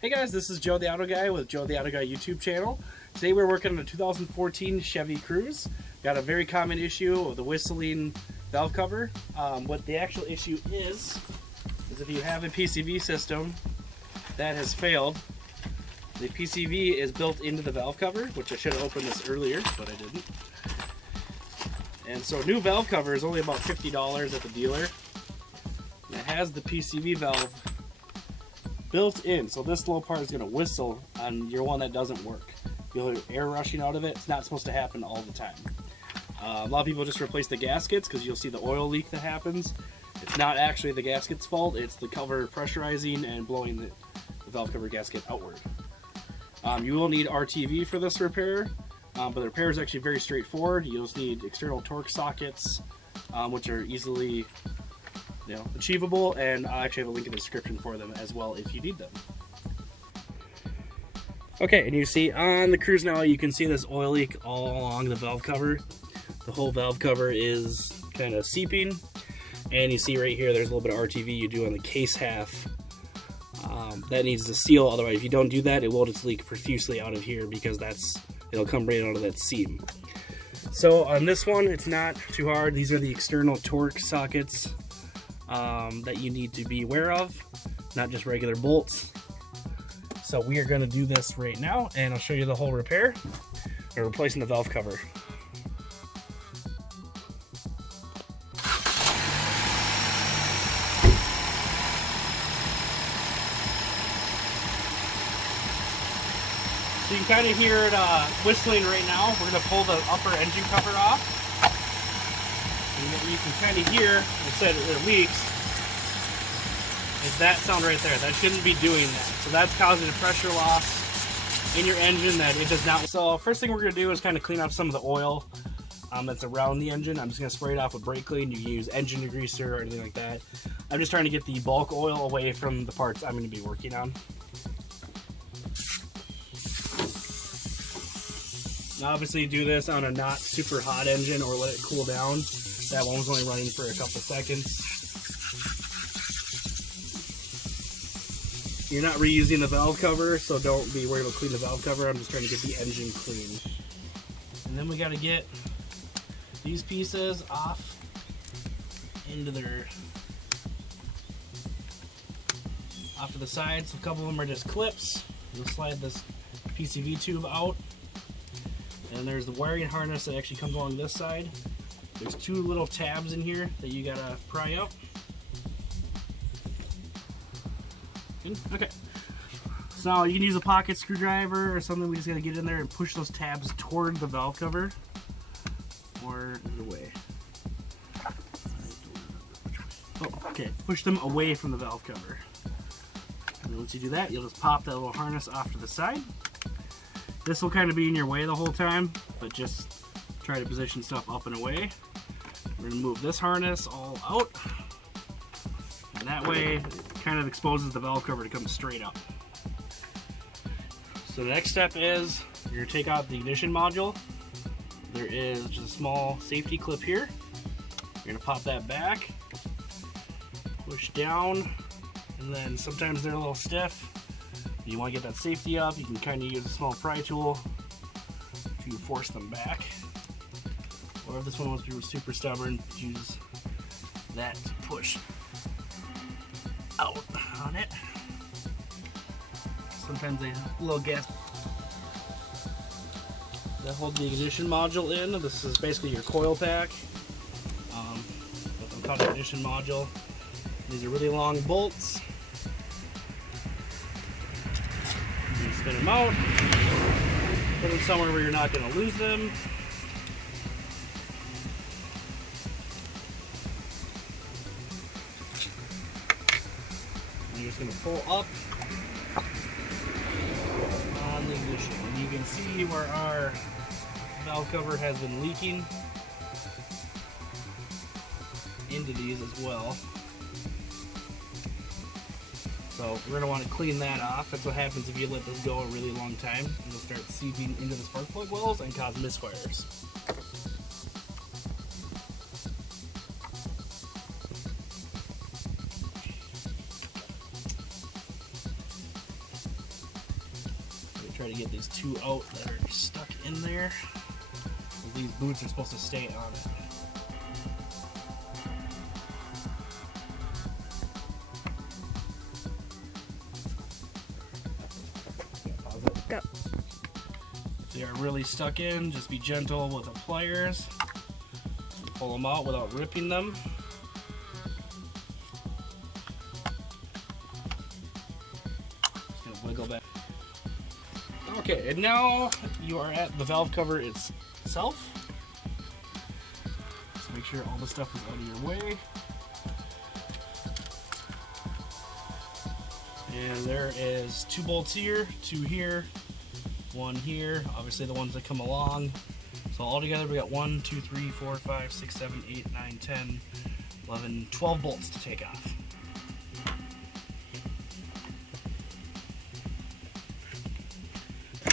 Hey guys, this is Joe the Auto Guy with Joe the Auto Guy YouTube channel. Today we're working on a 2014 Chevy Cruze. Got a very common issue of the whistling valve cover. What the actual issue is if you have a PCV system that has failed, the PCV is built into the valve cover, which I should have opened this earlier, but I didn't. And so a new valve cover is only about $50 at the dealer. And it has the PCV valve built in, so this little part is going to whistle on your one that doesn't work. You'll hear air rushing out of it. It's not supposed to happen all the time. A lot of people just replace the gaskets because you'll see the oil leak that happens. It's not actually the gasket's fault, it's the cover pressurizing and blowing the valve cover gasket outward. You will need RTV for this repair, but the repair is actually very straightforward. You'll just need external torque sockets, which are easily achievable, and I actually have a link in the description for them as well if you need them. Okay, and you see on the Cruze now, you can see this oil leak all along the valve cover. The whole valve cover is kind of seeping, and you see right here there's a little bit of RTV you do on the case half. That needs to seal, otherwise if you don't do that, it will just leak profusely out of here because it'll come right out of that seam. So on this one, it's not too hard. These are the external torque sockets that you need to be aware of, not just regular bolts. So we are going to do this right now, and I'll show you the whole repair. We're replacing the valve cover. So you can kind of hear it whistling right now. We're going to pull the upper engine cover off. And what you can kind of hear, I said it leaks, is that sound right there. That shouldn't be doing that. So that's causing a pressure loss in your engine that it does not. So first thing we're going to do is kind of clean off some of the oil that's around the engine. I'm just going to spray it off with brake clean. You can use engine degreaser or anything like that. I'm just trying to get the bulk oil away from the parts I'm going to be working on. Now obviously do this on a not super hot engine or let it cool down. That one was only running for a couple seconds. You're not reusing the valve cover, so don't be worried about cleaning the valve cover. I'm just trying to get the engine clean. And then we got to get these pieces off into off to the sides. A couple of them are just clips. You'll slide this PCV tube out. And there's the wiring harness that actually comes along this side. There's two little tabs in here that you gotta pry out. Okay. So now you can use a pocket screwdriver or something. We just gotta get in there and push those tabs toward the valve cover. Or away. Oh, okay. Push them away from the valve cover. And once you do that, you'll just pop that little harness off to the side. This will kind of be in your way the whole time, but just try to position stuff up and away. We're going to move this harness all out, and that way it kind of exposes the valve cover to come straight up. So the next step is you're going to take out the ignition module. There is just a small safety clip here. You're going to pop that back, push down, and then sometimes they're a little stiff. If you want to get that safety up, you can kind of use a small pry tool to force them back. Or if this one wants to be super stubborn, use that to push out on it. Sometimes they have a little gas that holds the ignition module in. This is basically your coil pack. What they call the ignition module. These are really long bolts. You spin them out, put them somewhere where you're not going to lose them. I'm just going to pull up on the ignition. And you can see where our valve cover has been leaking into these as well. So we're going to want to clean that off. That's what happens if you let this go a really long time. It'll start seeping into the spark plug wells and cause misfires. Try to get these two out that are stuck in there. These boots are supposed to stay on it. Go. If they are really stuck in, just be gentle with the pliers. Pull them out without ripping them. Just gonna wiggle back. Okay, and now you are at the valve cover itself. Just make sure all the stuff is out of your way. And there is 2 bolts here, 2 here, 1 here, obviously the ones that come along. So all together we got 1, 2, 3, 4, 5, 6, 7, 8, 9, 10, 11, 12 bolts to take off.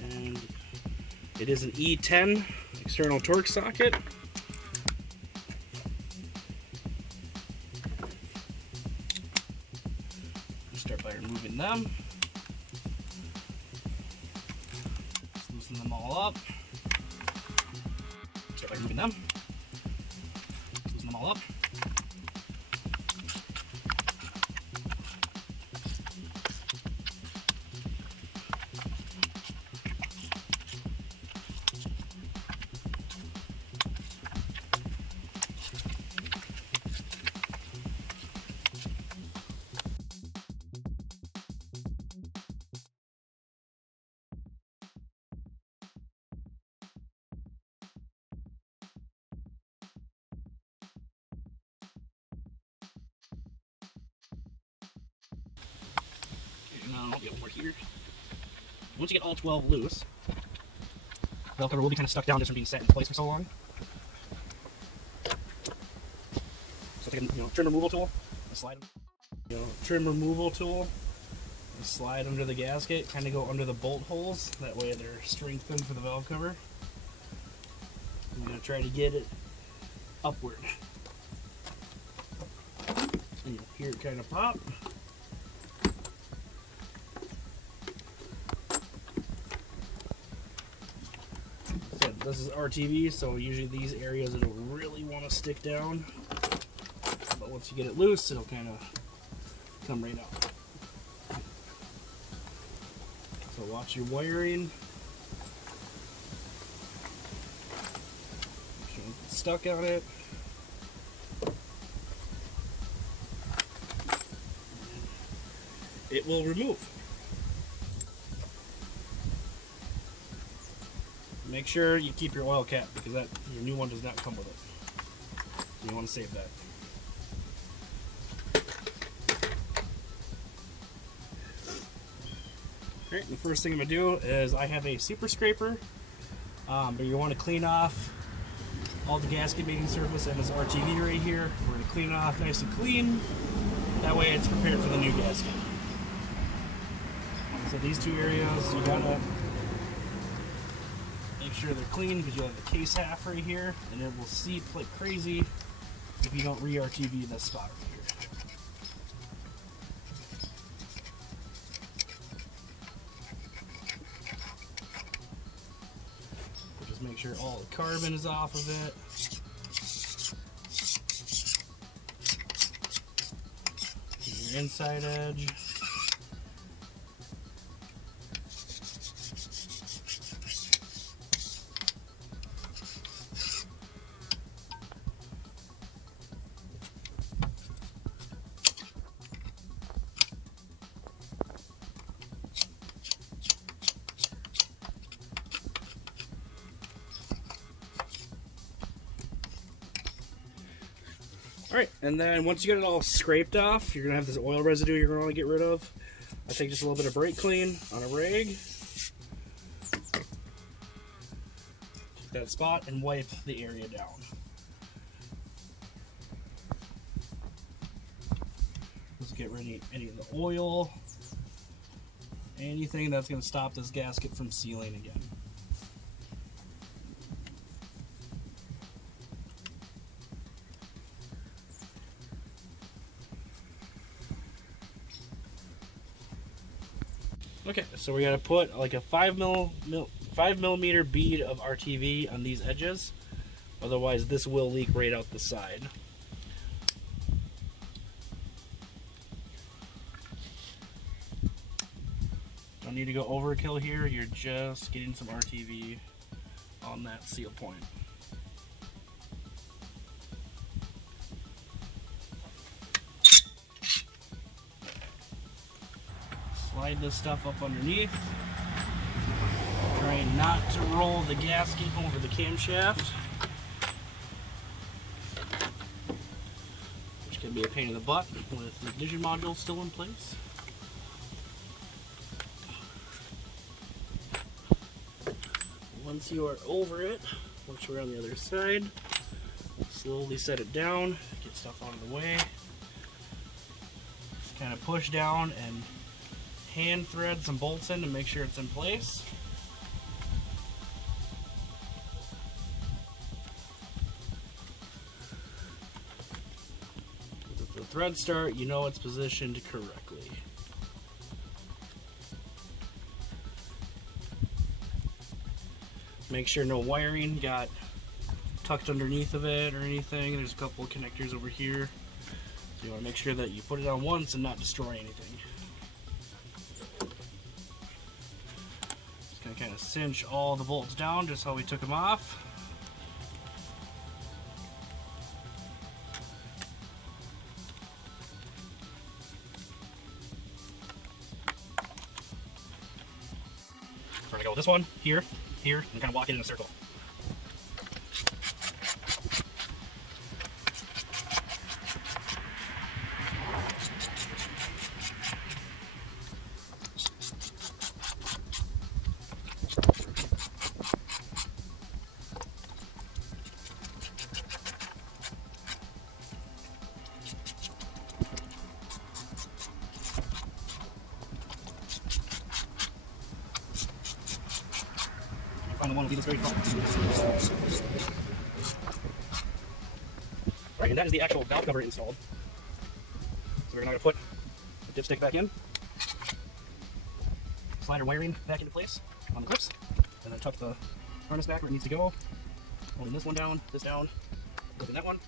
And it is an E10 external torque socket. Start by removing them. Just loosen them all up. Start by removing them. Loosen them all up. Now I'll get over here. Once you get all 12 loose, the valve cover will be kind of stuck down just from being set in place for so long. So take a trim removal tool and slide them. Trim removal tool and slide under the gasket, kind of go under the bolt holes. That way they're strengthened for the valve cover. I'm going to try to get it upward. And you'll hear it kind of pop. This is RTV, so usually these areas it'll really want to stick down. But once you get it loose, it'll kind of come right out. So watch your wiring. Make sure you don't get stuck on it. It will remove. Make sure you keep your oil cap because your new one does not come with it. You want to save that. Alright, the first thing I'm going to do is I have a super scraper, but you want to clean off all the gasket mating surface and this RTV right here. We're going to clean it off nice and clean. That way it's prepared for the new gasket. So these two areas, you got to make sure they're clean because you have the case half right here and it will seep like crazy if you don't re-RTV this spot right here. So just make sure all the carbon is off of it. Your inside edge. Alright, and then once you get it all scraped off, you're going to have this oil residue you're going to want to get rid of. I take just a little bit of brake clean on a rag. Take that spot and wipe the area down. Just get rid of any of the oil, anything that's going to stop this gasket from sealing again. Okay, so we gotta put like a 5 millimeter bead of RTV on these edges. Otherwise, this will leak right out the side. Don't need to go overkill here. You're just getting some RTV on that seal point. Slide this stuff up underneath. Trying not to roll the gasket over the camshaft, which can be a pain in the butt with the ignition module still in place. Once you are over it, once we're on the other side, slowly set it down, get stuff out of the way. Just kind of push down and hand thread some bolts in to make sure it's in place. With the thread start, you know it's positioned correctly. Make sure no wiring got tucked underneath of it or anything. There's a couple of connectors over here. So you want to make sure that you put it on once and not destroy anything. Just going to kind of cinch all the bolts down just how we took them off. We're going to go with this one, here, and kind of walk it in a circle. Find the one will be this very far. Right, and that is the actual valve cover installed. So we're now going to put the dipstick back in, slide our wiring back into place on the clips, and then tuck the harness back where it needs to go. Holding this one down, flipping that one.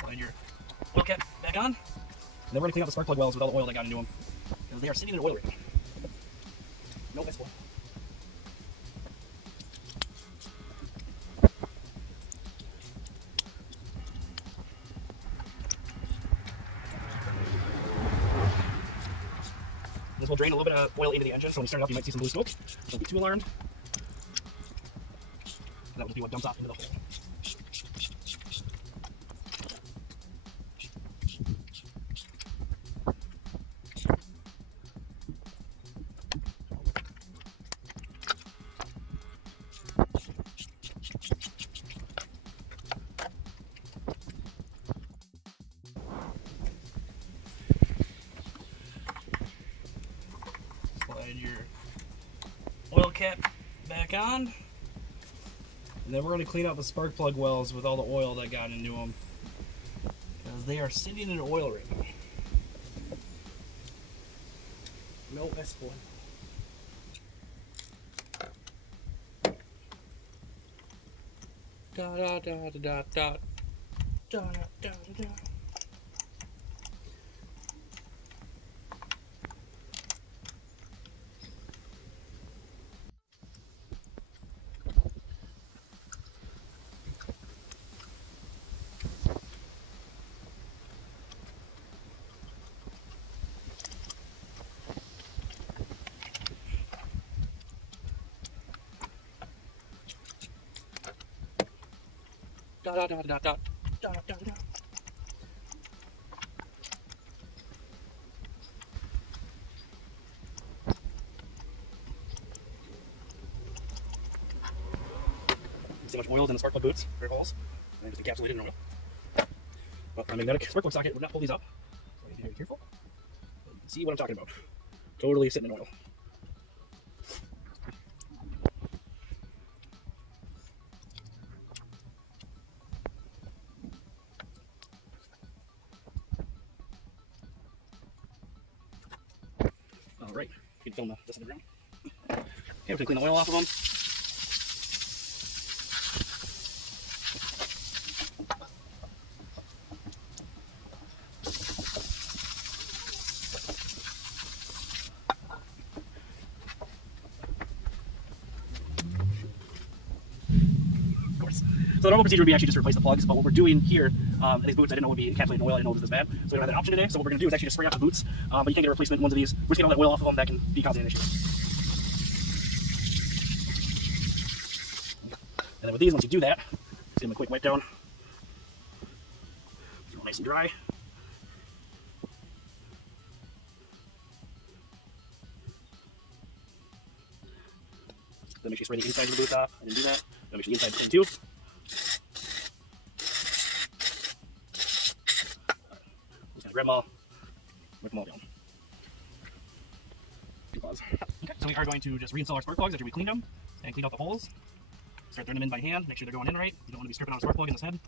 Slide your oil cap back on, and then we're going to clean out the spark plug wells with all the oil that got into them, because they are sitting in an oil rig. No S1. This will drain a little bit of oil into the engine, so when you start it up you might see some blue smoke. Don't be too alarmed. That will just be what dumps off into the hole. Slide your oil cap back on, and then we're going to clean out the spark plug wells with all the oil that got into them, because they are sitting in an oil rig. No S1. Da da da da da da da da da da. Da da da da da da da da. See how much oil's in the spark plug boots, air holes, and just encapsulated in oil. Well, a magnetic spark plug socket would not pull these up, so I need to be very careful. You can see what I'm talking about. Totally sitting in oil. All right, you can film this in the ground. Okay, we're gonna clean the oil off of them. So the normal procedure would be actually just to replace the plugs, but what we're doing here, these boots, I didn't know would be encapsulated in oil, I didn't know it was this bad, so we don't have that option today. So what we're going to do is actually just spray off the boots, but you can't get a replacement ones of these. We're just getting all that oil off of them. That can be causing an issue. And then with these, once you do that, just give them a quick wipe down. Get them nice and dry. Then make sure you spray the inside of the boots off. I didn't do that. Then make sure the inside is clean too. Just gonna grab them all, whip them all down. Okay, so we are going to just reinstall our spark plugs after we cleaned them and clean out the holes. Start throwing them in by hand. Make sure they're going in right. You don't want to be stripping out a spark plug in this head.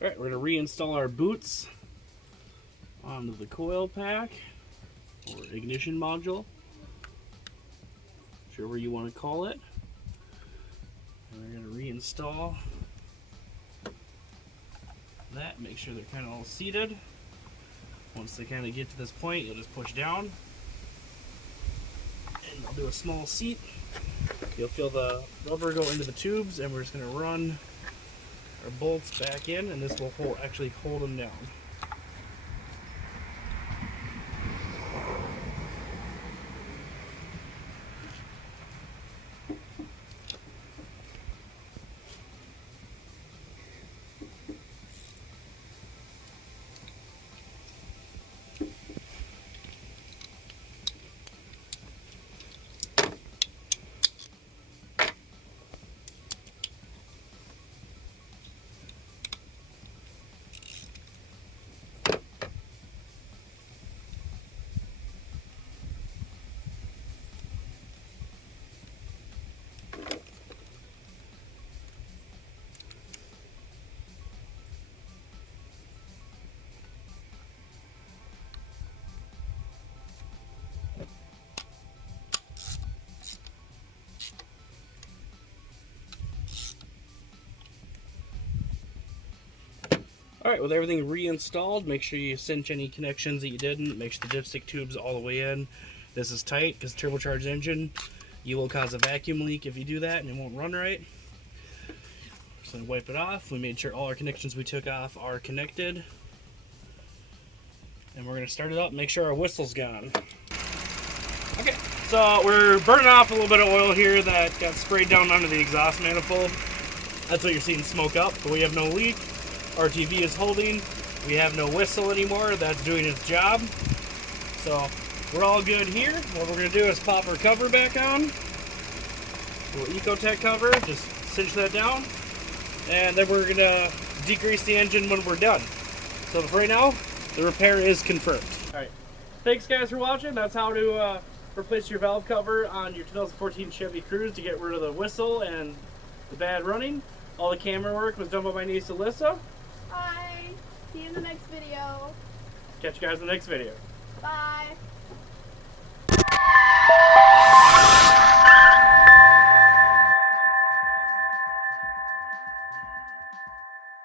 Alright, we're going to reinstall our boots onto the coil pack or ignition module, whichever you want to call it. And we're going to reinstall that, make sure they're kind of all seated. Once they kind of get to this point, you'll just push down and I'll do a small seat. You'll feel the rubber go into the tubes, and we're just going to run our bolts back in, and this will actually hold them down. Alright, with everything reinstalled, make sure you cinch any connections that you didn't. Make sure the dipstick tube's all the way in. This is tight because turbocharged engine, you will cause a vacuum leak if you do that, and it won't run right. Just going to wipe it off. We made sure all our connections we took off are connected. And we're going to start it up and make sure our whistle's gone. Okay, so we're burning off a little bit of oil here that got sprayed down onto the exhaust manifold. That's what you're seeing smoke up, but we have no leak. RTV is holding. We have no whistle anymore. That's doing its job. So we're all good here. What we're going to do is pop our cover back on. A little Ecotech cover. Just cinch that down. And then we're going to degrease the engine when we're done. So for right now, the repair is confirmed. Alright. Thanks guys for watching. That's how to replace your valve cover on your 2014 Chevy Cruze to get rid of the whistle and the bad running. All the camera work was done by my niece Alyssa. Bye. See you in the next video. Catch you guys in the next video. Bye.